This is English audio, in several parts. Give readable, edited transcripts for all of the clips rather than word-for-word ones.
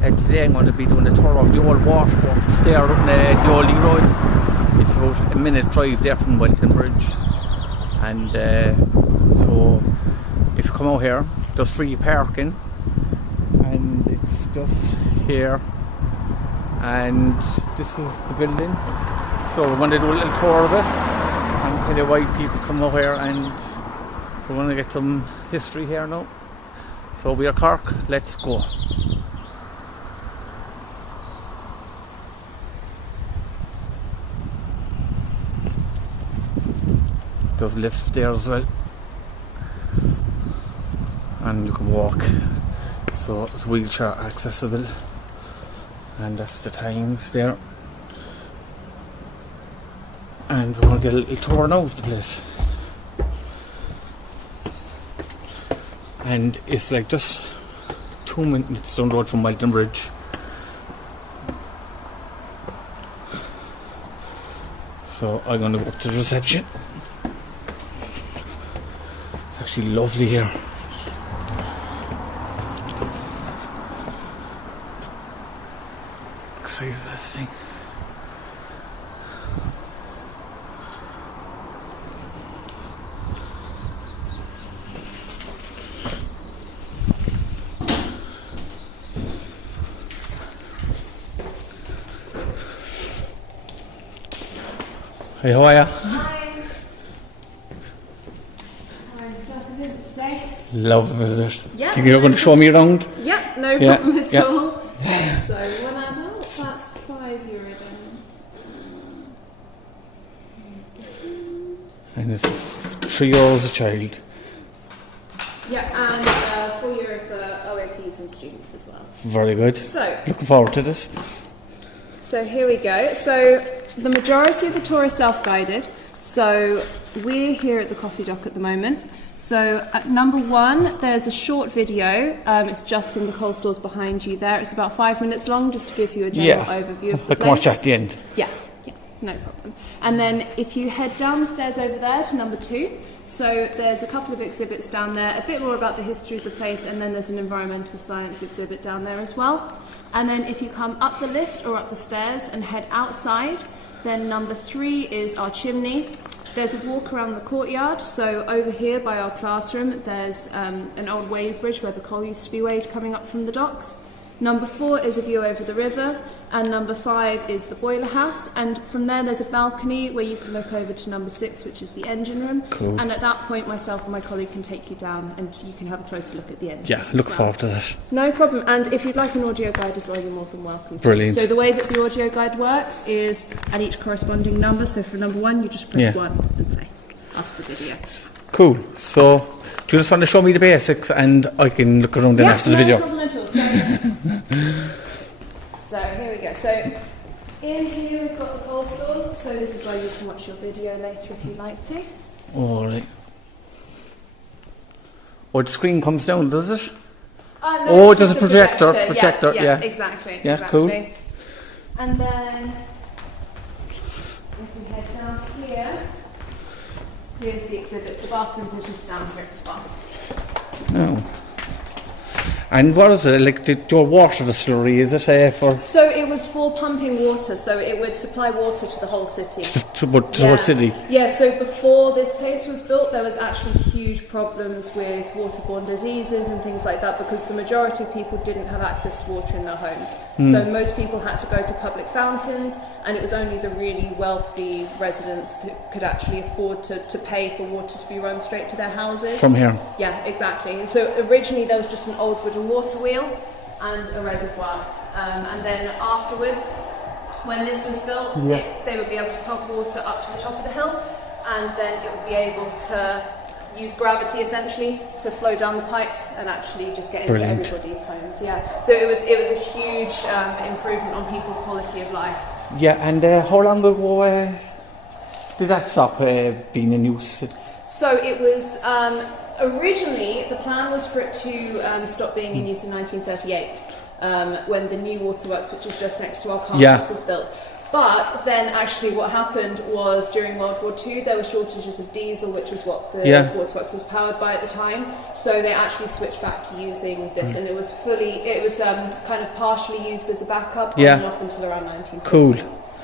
Today I'm going to be doing a tour of the old Waterworks there on the Old Road. It's about a minute drive there from Welton Bridge, and so if you come out here, there's free parking, and it's just here, and this is the building. So we're going to do a little tour of it and tell you why people come out here, and we're going to get some history here now. So we are Cork, let's go. There's lifts there as well, and you can walk, so it's wheelchair accessible, and that's the times there. And we're going to get a little tour now of the place, and it's like just 2 minutes down the road from Welton Bridge. So I'm going to go up to the reception. It's actually lovely here. Look at the size of this thing. Hey, how are you? Hi. Love the visit today. Love the visit. Yeah. Think you're going to show me around? Yeah, no problem at yeah. all. So, one adult, that's €5 then. And it's €3 a child. Yeah, and €4 for OAPs and students as well. Very good. So, looking forward to this. So here we go. So the majority of the tour is self-guided. So we're here at the coffee dock at the moment. So at number 1, there's a short video. It's just in the coal stores behind you there. It's about 5 minutes long, just to give you a general overview of the place. I can watch at the end. Yeah, no problem. And then if you head down the stairs over there to number 2, so there's a couple of exhibits down there, a bit more about the history of the place, and then there's an environmental science exhibit down there as well. And then if you come up the lift or up the stairs and head outside, then number 3 is our chimney. There's a walk around the courtyard. So over here by our classroom, there's an old wave bridge where the coal used to be weighed coming up from the docks. Number 4 is a view over the river, and number 5 is the boiler house, and from there there's a balcony where you can look over to number 6, which is the engine room. Cool. And at that point myself and my colleague can take you down and you can have a closer look at the engine. Yeah, look forward to that. No problem, and if you'd like an audio guide as well, you're more than welcome to. Brilliant. So the way that the audio guide works is at each corresponding number, so for number 1 you just press 1 and play after the video. Cool. So do you just want to show me the basics and I can look around then after the video? No problem at all. So here we go. So in here we've got the coal stores, so this is where you can watch your video later if you'd like to. Alright. Oh, the screen comes down, does it? No, there's a projector. Yeah, exactly. Yeah, exactly. cool. And then we can head down here. Here's the exhibits. The bathrooms are just down here as well. Oh. And what is it, like your water distillery, is it for? So it was for pumping water, so it would supply water to the whole city. To the whole city? Yeah, so before this place was built, there was actually huge problems with waterborne diseases and things like that, because the majority of people didn't have access to water in their homes. So most people had to go to public fountains, and it was only the really wealthy residents that could actually afford to pay for water to be run straight to their houses. From here? Yeah, exactly. So originally there was just an old wooden water wheel and a reservoir, and then afterwards, when this was built, they would be able to pump water up to the top of the hill, and then it would be able to use gravity essentially to flow down the pipes and actually just get into everybody's homes. Yeah, so it was a huge improvement on people's quality of life. Yeah, and how long ago did that stop being in use? So it was originally the plan was for it to stop being in use in 1938. When the new Waterworks, which is just next to our car park, was built. But then actually what happened was during World War II there were shortages of diesel, which was what the Waterworks was powered by at the time. So they actually switched back to using this, and it was kind of partially used as a backup on and off until around 1950. Cool.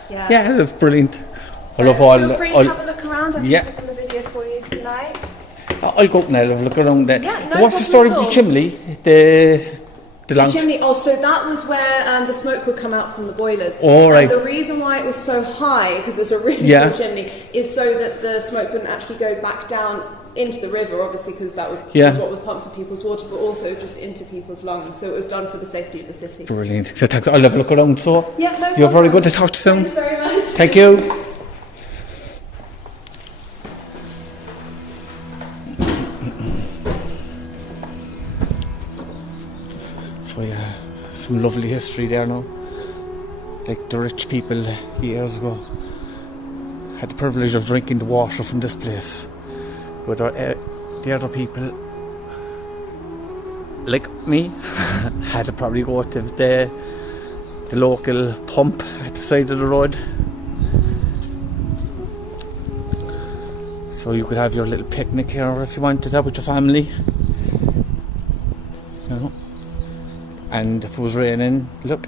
Yeah, that's brilliant. So I love all. Feel free to have a look around. I can click on the video for you if you like. I'll go up and have a look around there. Yeah, no What's the story of the chimney? The chimney. Oh, so that was where the smoke would come out from the boilers. Oh, right. And the reason why it was so high, because there's a really tall chimney, is so that the smoke wouldn't actually go back down into the river, obviously, because that was what was pumped for people's water, but also just into people's lungs. So it was done for the safety of the city. Brilliant. So thanks. I'll have a look around. So yeah, no problem. You're very good to talk to someone. Thanks very much. Thank you. So yeah, some lovely history there now. Like the rich people years ago had the privilege of drinking the water from this place, but the other people, like me, had to probably go to the local pump at the side of the road. So you could have your little picnic here if you wanted that with your family. You know. And if it was raining, look,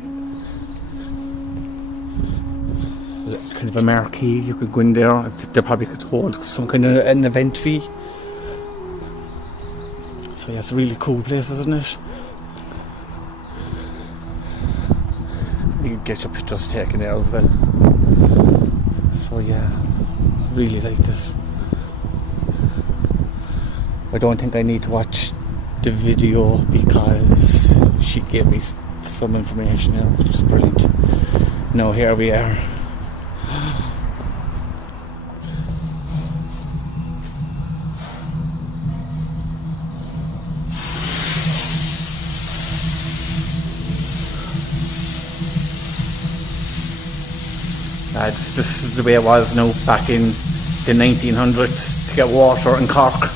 kind of a marquee, you could go in there. They probably could hold some kind of an event fee. So yeah, it's a really cool place, isn't it? You can get your pictures taken there as well. So yeah, really like this. I don't think I need to watch the video because she gave me some information there, which is brilliant. Now here we are. This is the way it was now back in the 1900s to get water in Cork.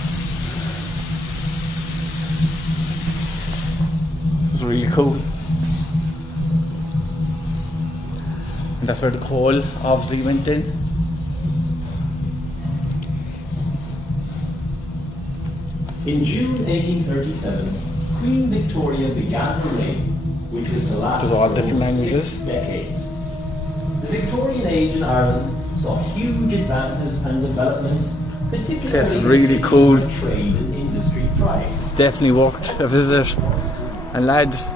Really cool. And that's where the coal obviously went in. In June 1837, Queen Victoria began her reign, which was to last There's all for different over languages. 6 decades. The Victorian age in Ireland saw huge advances and developments, particularly That's really cool. where trade and industry thrived. It's definitely worth a visit. And lads,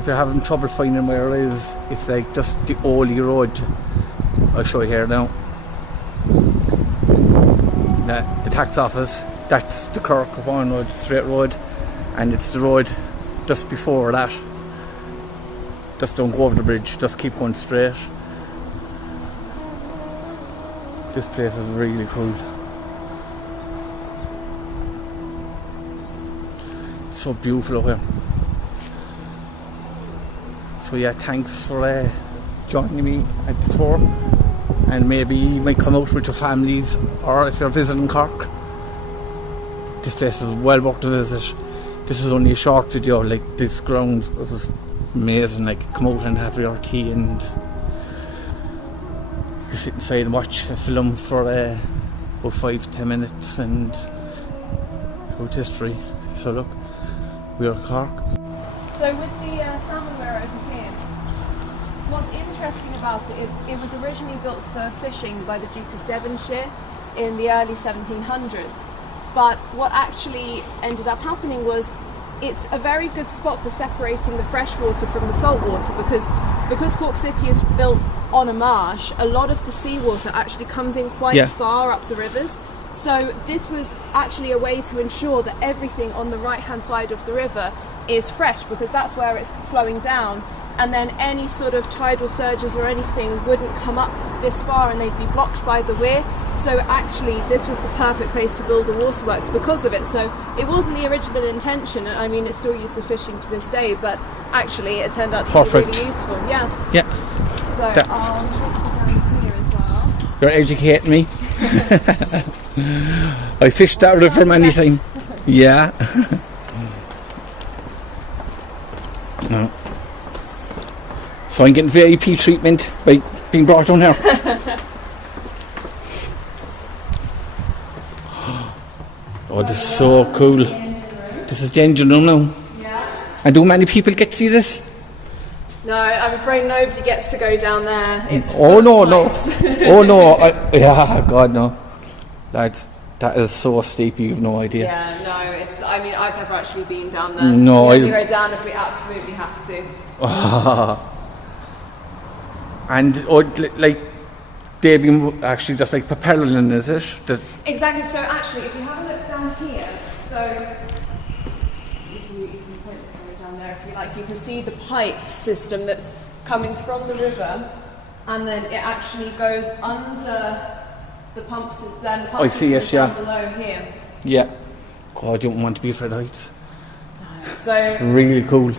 if you're having trouble finding where it is, it's like just the Oley Road. I'll show you here now. The tax office, that's the Cork one road, straight road, and it's the road just before that. Just don't go over the bridge, just keep going straight. This place is really cool. So beautiful over here. So yeah, thanks for joining me at the tour, and maybe you might come out with your families, or if you're visiting Cork, this place is well worth a visit. This is only a short video. Like, this grounds is amazing. Like, come out and have your tea and you can sit inside and watch a film for about 5-10 minutes and about history. So look, we're at Cork. So with the salmon ware over here, what's interesting about it, it was originally built for fishing by the Duke of Devonshire in the early 1700s. But what actually ended up happening was it's a very good spot for separating the fresh water from the salt water, because Cork City is built on a marsh. A lot of the seawater actually comes in quite far up the rivers. So this was actually a way to ensure that everything on the right hand side of the river is fresh, because that's where it's flowing down, and then any sort of tidal surges or anything wouldn't come up this far and they'd be blocked by the weir. So actually this was the perfect place to build a waterworks because of it. So it wasn't the original intention. I mean, it's still used for fishing to this day, but actually it turned out to be really useful. Yeah. Yeah. So I'll take you down here as well. You're educating me. I fished that river many times. Yeah. No. So I'm getting VIP treatment by being brought down here. Oh, this is so cool. This is the engine room now. Yeah. And do many people get to see this? No, I'm afraid nobody gets to go down there. It's Oh no, full no. of pipes. Oh no, yeah, God no. Lads, that is so steep, you've no idea. Yeah, no, it's. I mean, I've never actually been down there. No, we only go down if we absolutely have to. And like they've been actually just like propelling, is it? Exactly. So actually, if you have a look down here, so if you can point the camera down there if you like, you can see the pipe system that's coming from the river, and then it actually goes under the pumps. Then the pump I see, system yes, down below here. Yeah. God, I don't want to be afraid of heights. So It's really cool.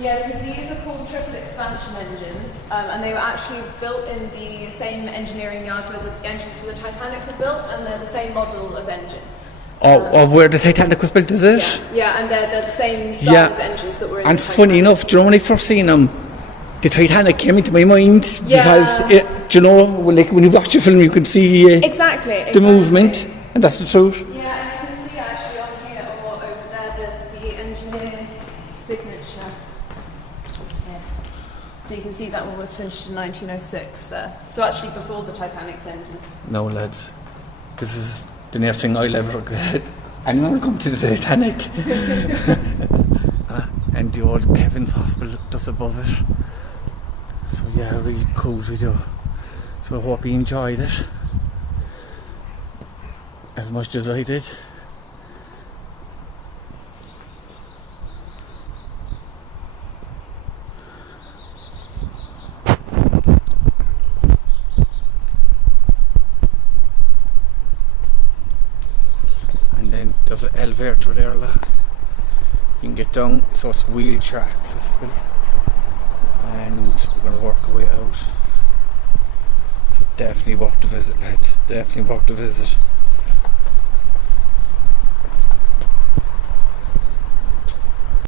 yeah, so these are called triple expansion engines, and they were actually built in the same engineering yard where the engines for the Titanic were built, and they're the same model of engine. Of where the Titanic was built, is it? Yeah, and they're the same style of engines that were in And the funny Titanic. enough, do you know when I first seen them, the Titanic came into my mind Yeah. because, do you know, like when you watch a film, you can see Exactly. the movement, and that's the truth. Yeah, and you can see actually on here or over there, there's the engineer signature. Just here. So you can see that one was finished in 1906 there. So actually before the Titanic's engines. No, lads, this is the nearest thing I'll ever get. Anyone will come to the Titanic. And the old Kevin's Hospital just above it. So yeah, a really cool video. So I hope you enjoyed it as much as I did. And then there's an elevator there, you can get down, so it's wheelchair accessible, and we're going to work our way out. So definitely worth to visit, lads, definitely worth to visit.